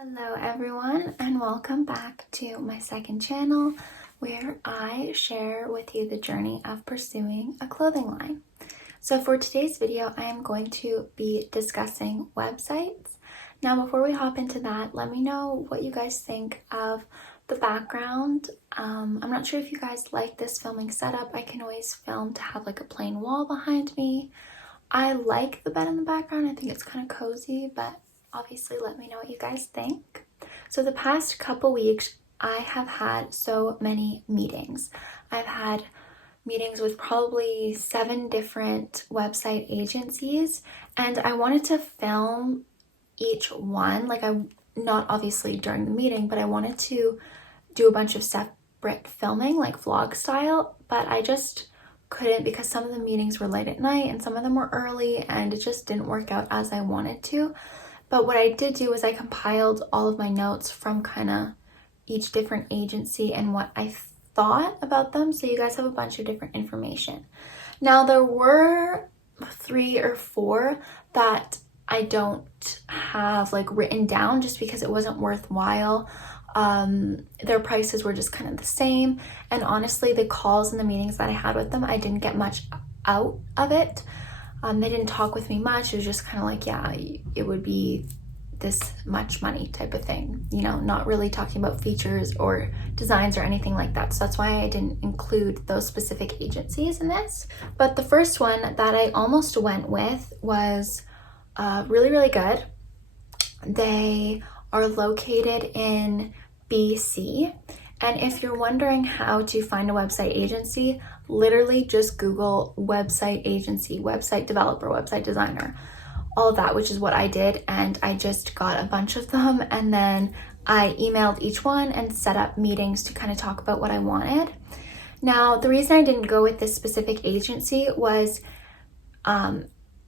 Hello everyone, and welcome back to my second channel where I share with you the journey of pursuing a clothing line. So for today's video, I am going to be discussing websites. Now before we hop into that, let me know what you guys think of the background. I'm not sure if you guys like this filming setup. I can always film to have like a plain wall behind me. I like the bed in the background. I think it's kind of cozy, but obviously let me know what you guys think. So the past couple weeks, I have had so many meetings. I've had meetings with probably 7 different website agencies, and I wanted to film each one, not obviously during the meeting, but I wanted to do a bunch of separate filming, like vlog style, but I just couldn't because some of the meetings were late at night and some of them were early, and it just didn't work out as I wanted to. But what I did do was I compiled all of my notes from kind of each different agency and what I thought about them, so you guys have a bunch of different information. Now there were 3 or 4 that I don't have like written down just because it wasn't worthwhile. Their prices were just kind of the same, and honestly the calls and the meetings that I had with them, I didn't get much out of it. They didn't talk with me much. It was just kind of like, yeah, it would be this much money type of thing, you know, not really talking about features or designs or anything like that. So that's why I didn't include those specific agencies in this. But the first one that I almost went with was really, really good. They are located in BC. And if you're wondering how to find a website agency, literally just Google website agency, website developer, website designer, all of that, which is what I did. And I just got a bunch of them, and then I emailed each one and set up meetings to kind of talk about what I wanted. Now, the reason I didn't go with this specific agency was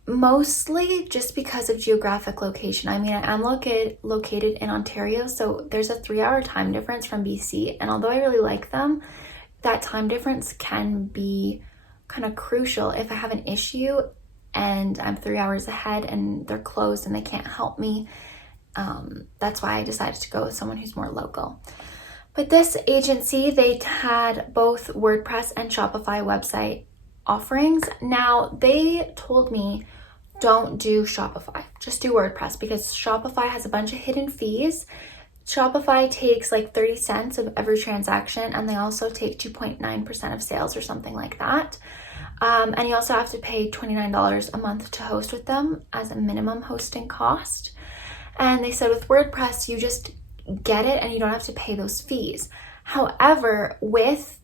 mostly just because of geographic location. I mean, I am located in Ontario, so there's a 3-hour time difference from BC, and although I really like them, that time difference can be kind of crucial if I have an issue and I'm 3 hours ahead and they're closed and they can't help me. That's why I decided to go with someone who's more local. But this agency, they had both WordPress and Shopify website offerings. Now, they told me don't do Shopify, just do WordPress, because Shopify has a bunch of hidden fees. Shopify takes like 30 cents of every transaction, and they also take 2.9% of sales or something like that. And you also have to pay $29 a month to host with them as a minimum hosting cost. And they said with WordPress, you just get it and you don't have to pay those fees. However, with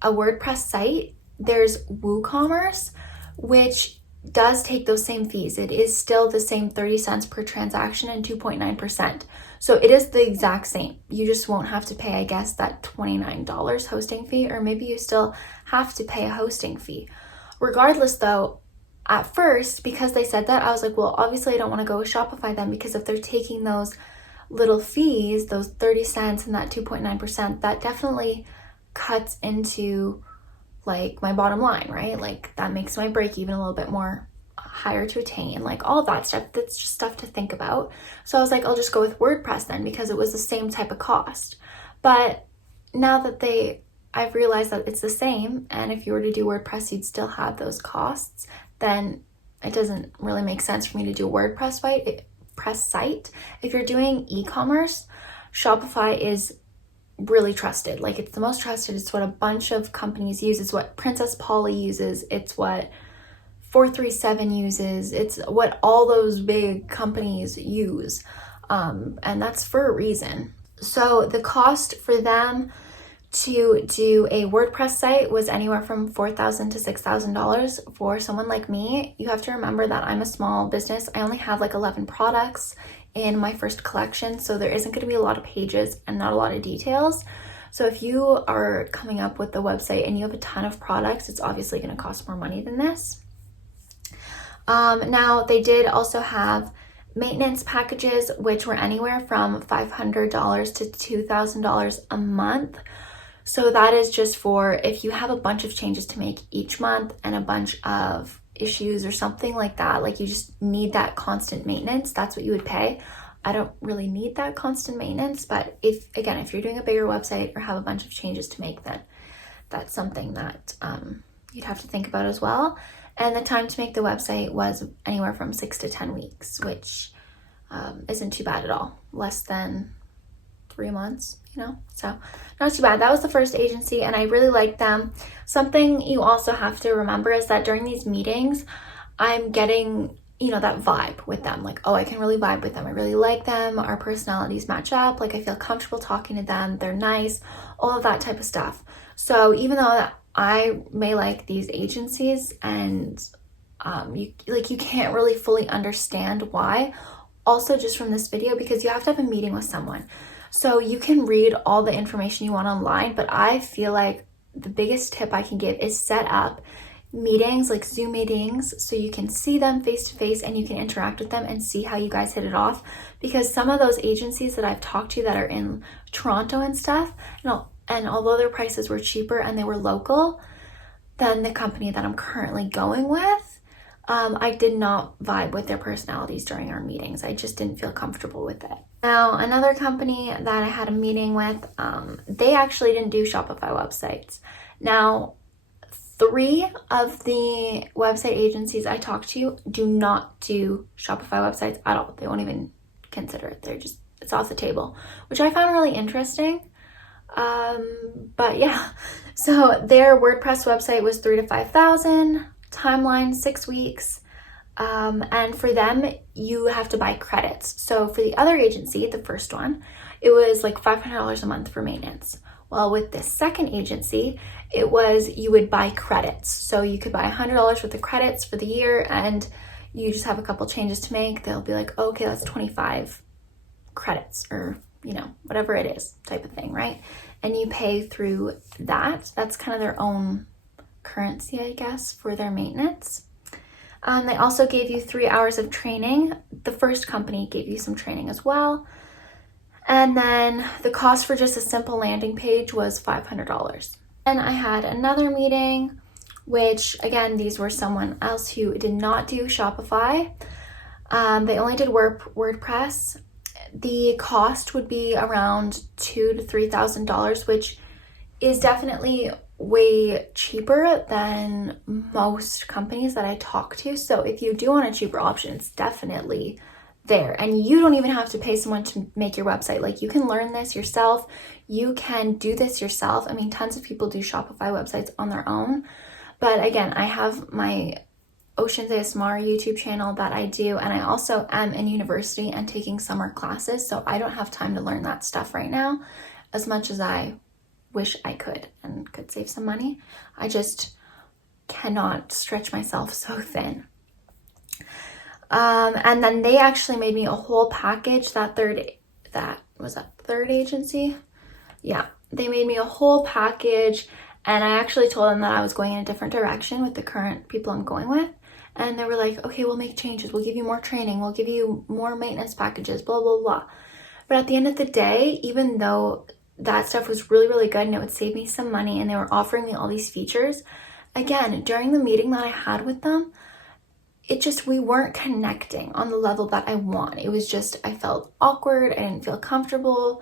a WordPress site, there's WooCommerce, which does take those same fees. It is still the same 30 cents per transaction and 2.9%. So it is the exact same. You just won't have to pay, I guess, that $29 hosting fee, or maybe you still have to pay a hosting fee. Regardless though, at first, because they said that, I was like, well, obviously I don't want to go with Shopify then, because if they're taking those little fees, those 30 cents and that 2.9%, that definitely cuts into like my bottom line, right? Like that makes my break even a little bit more higher to attain, like all of that stuff. That's just stuff to think about. So I was like, I'll just go with WordPress then, because it was the same type of cost. But now that I've realized that it's the same, and if you were to do WordPress, you'd still have those costs, then it doesn't really make sense for me to do a WordPress site. If you're doing e-commerce, Shopify is really trusted. Like it's the most trusted. It's what a bunch of companies use. It's what Princess Polly uses. It's what 437 uses. It's what all those big companies use. And that's for a reason. So the cost for them to do a WordPress site was anywhere from $4,000 to $6,000 for someone like me. You have to remember that I'm a small business. I only have like 11 products in my first collection, so there isn't going to be a lot of pages and not a lot of details. So if you are coming up with the website and you have a ton of products, it's obviously going to cost more money than this. Now they did also have maintenance packages, which were anywhere from $500 to $2,000 a month. So that is just for if you have a bunch of changes to make each month and a bunch of issues or something like that, like you just need that constant maintenance, that's what you would pay. I don't really need that constant maintenance. But if you're doing a bigger website or have a bunch of changes to make, then that's something that you'd have to think about as well. And the time to make the website was anywhere from 6 to 10 weeks, which isn't too bad at all. Less than 3 months, so not too bad. That was the first agency, and I really liked them. Something you also have to remember is that during these meetings, I'm getting, that vibe with them. Like, oh, I can really vibe with them. I really like them. Our personalities match up. Like, I feel comfortable talking to them. They're nice, all of that type of stuff. So even though I may like these agencies and you can't really fully understand why, also just from this video, because you have to have a meeting with someone. So you can read all the information you want online, but I feel like the biggest tip I can give is set up meetings, like Zoom meetings, so you can see them face to face and you can interact with them and see how you guys hit it off. Because some of those agencies that I've talked to that are in Toronto and stuff, and although their prices were cheaper and they were local than the company that I'm currently going with, I did not vibe with their personalities during our meetings. I just didn't feel comfortable with it. Now, another company that I had a meeting with, they actually didn't do Shopify websites. Now, 3 of the website agencies I talked to do not do Shopify websites at all. They won't even consider it. It's off the table, which I found really interesting. But yeah, so their WordPress website was $3,000 to $5,000. Timeline 6 weeks, and for them you have to buy credits. So for the other agency, the first one, it was like $500 a month for maintenance. Well, with this second agency, it was you would buy credits. So you could buy $100 worth of credits for the year, and you just have a couple changes to make. They'll be like, oh, okay, that's 25 credits, or whatever it is, type of thing, right? And you pay through that. That's kind of their own currency, I guess, for their maintenance. They also gave you 3 hours of training. The first company gave you some training as well. And then the cost for just a simple landing page was $500. And I had another meeting, which again, these were someone else who did not do Shopify. They only did WordPress. The cost would be around $2,000 to $3,000, which is definitely way cheaper than most companies that I talk to. So if you do want a cheaper option, it's definitely there. And you don't even have to pay someone to make your website. Like, you can learn this yourself. You can do this yourself. I mean, tons of people do Shopify websites on their own. But again, I have my oceans.asmr YouTube channel that I do, and I also am in university and taking summer classes. So I don't have time to learn that stuff right now as much as I wish I could and could save some money. I just cannot stretch myself so thin. And then they actually made me a whole package. Third agency? Yeah, they made me a whole package, and I actually told them that I was going in a different direction with the current people I'm going with. And they were like, okay, we'll make changes. We'll give you more training. We'll give you more maintenance packages, blah, blah, blah. But at the end of the day, even though that stuff was really, really good and it would save me some money and they were offering me all these features, again, during the meeting that I had with them, we weren't connecting on the level that I want. It was just, I felt awkward. I didn't feel comfortable.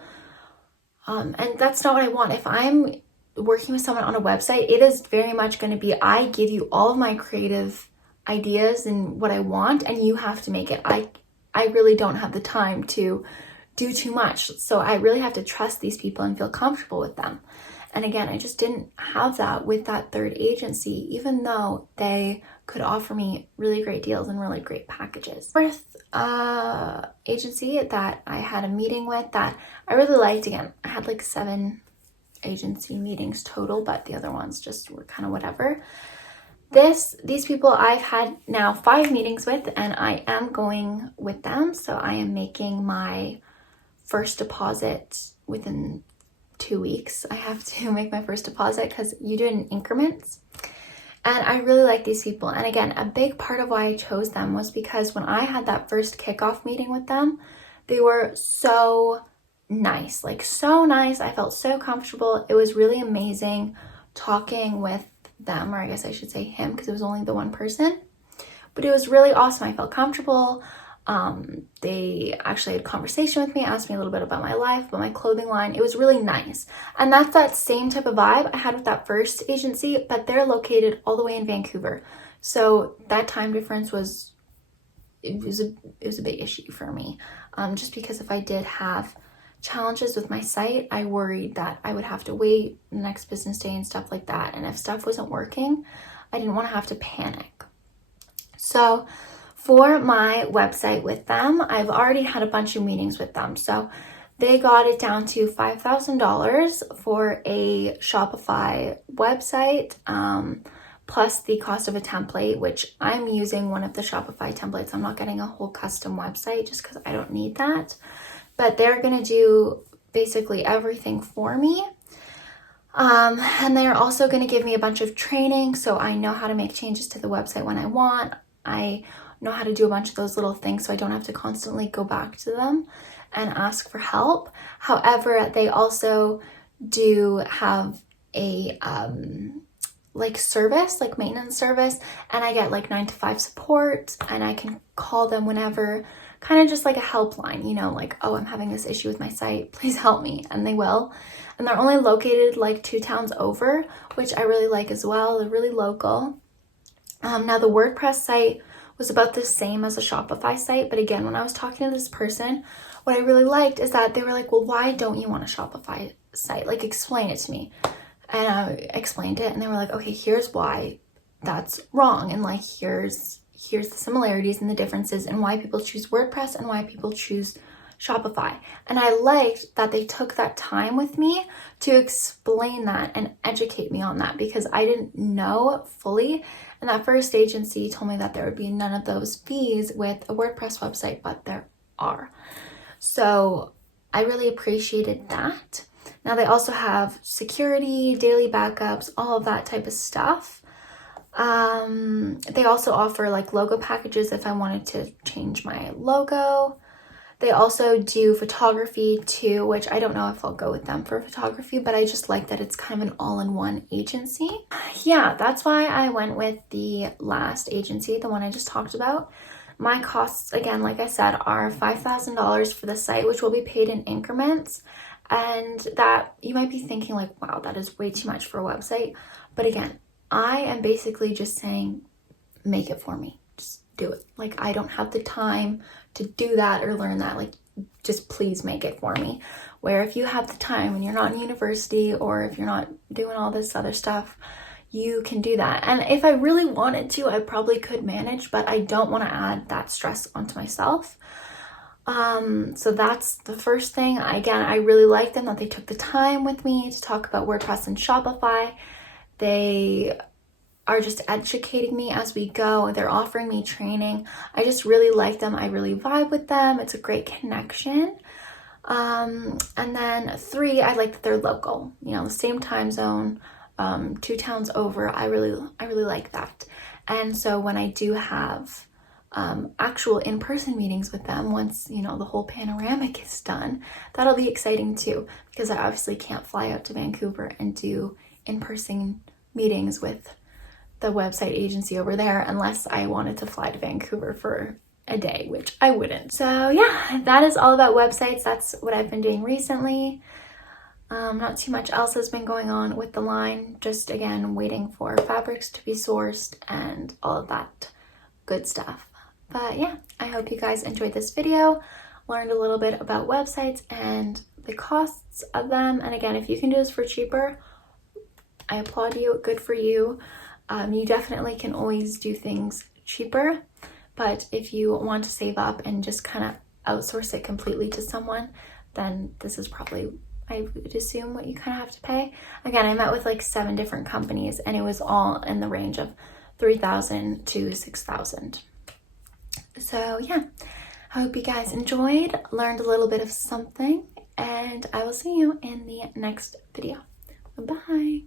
And that's not what I want. If I'm working with someone on a website, it is very much going to be, I give you all of my creative ideas and what I want, and you have to make it. I really don't have the time to do too much. So I really have to trust these people and feel comfortable with them. And again, I just didn't have that with that third agency, even though they could offer me really great deals and really great packages. Fourth agency that I had a meeting with that I really liked, again, I had like 7 agency meetings total, but the other ones just were kind of whatever. These people I've had now 5 meetings with, and I am going with them. So I am making my first deposit within 2 weeks. I have to make my first deposit because you do it in increments. And I really like these people. And again, a big part of why I chose them was because when I had that first kickoff meeting with them, they were so nice, like so nice. I felt so comfortable. It was really amazing talking with them, or I guess I should say him, because it was only the one person. But it was really awesome. I felt comfortable. They actually had a conversation with me, asked me a little bit about my life, about my clothing line. It was really nice. And that's that same type of vibe I had with that first agency, but they're located all the way in Vancouver. So that time difference was a big issue for me. Just because if I did have challenges with my site, I worried that I would have to wait the next business day and stuff like that. And if stuff wasn't working, I didn't want to have to panic. So for my website with them, I've already had a bunch of meetings with them. So they got it down to $5,000 for a Shopify website, plus the cost of a template, which I'm using one of the Shopify templates. I'm not getting a whole custom website just because I don't need that. But they're going to do basically everything for me. And they're also going to give me a bunch of training, so I know how to make changes to the website when I want. I know how to do a bunch of those little things so I don't have to constantly go back to them and ask for help. However, they also do have a service, like maintenance service, and I get like 9 to 5 support, and I can call them whenever, kind of just like a helpline, you know, like, oh, I'm having this issue with my site, please help me, and they will. And they're only located like 2 towns over, which I really like as well. They're really local. Now the WordPress site was about the same as a Shopify site, but again, when I was talking to this person, what I really liked is that they were like, well, why don't you want a Shopify site? Like, explain it to me. And I explained it, and they were like, okay, here's why that's wrong, and like here's the similarities and the differences, and why people choose WordPress and why people choose Shopify. And I liked that they took that time with me to explain that and educate me on that, because I didn't know fully. And that first agency told me that there would be none of those fees with a WordPress website, but there are. So I really appreciated that. Now they also have security, daily backups, all of that type of stuff. They also offer like logo packages if I wanted to change my logo. They also do photography too, which I don't know if I'll go with them for photography, but I just like that it's kind of an all-in-one agency. Yeah, that's why I went with the last agency, the one I just talked about. My costs, again, like I said, are $5,000 for the site, which will be paid in increments. And that, you might be thinking like, wow, that is way too much for a website. But again, I am basically just saying, make it for me. Just do it. Like, I don't have the time to do that or learn that. Like, just please make it for me. Where if you have the time and you're not in university, or if you're not doing all this other stuff, you can do that. And if I really wanted to, I probably could manage, but I don't want to add that stress onto myself. So that's the first thing. Again, I really like them that they took the time with me to talk about WordPress and Shopify. They are just educating me as we go. They're offering me training. I just really like them. I really vibe with them. It's a great connection. And then 3, I like that they're local, you know, the same time zone, 2 towns over. I really like that. And so when I do have actual in-person meetings with them, once, you know, the whole panoramic is done, that'll be exciting too, because I obviously can't fly out to Vancouver and do in-person meetings with the website agency over there unless I wanted to fly to Vancouver for a day, which I wouldn't. So yeah, that is all about websites. That's what I've been doing recently. Not too much else has been going on with the line, just again waiting for fabrics to be sourced and all of that good stuff. But yeah, I hope you guys enjoyed this video, learned a little bit about websites and the costs of them. And again, if you can do this for cheaper, I applaud you. Good for you. You definitely can always do things cheaper, but if you want to save up and just kind of outsource it completely to someone, then this is probably, I would assume, what you kind of have to pay. Again, I met with like 7 different companies, and it was all in the range of $3,000 to $6,000. So yeah, I hope you guys enjoyed, learned a little bit of something, and I will see you in the next video. Bye.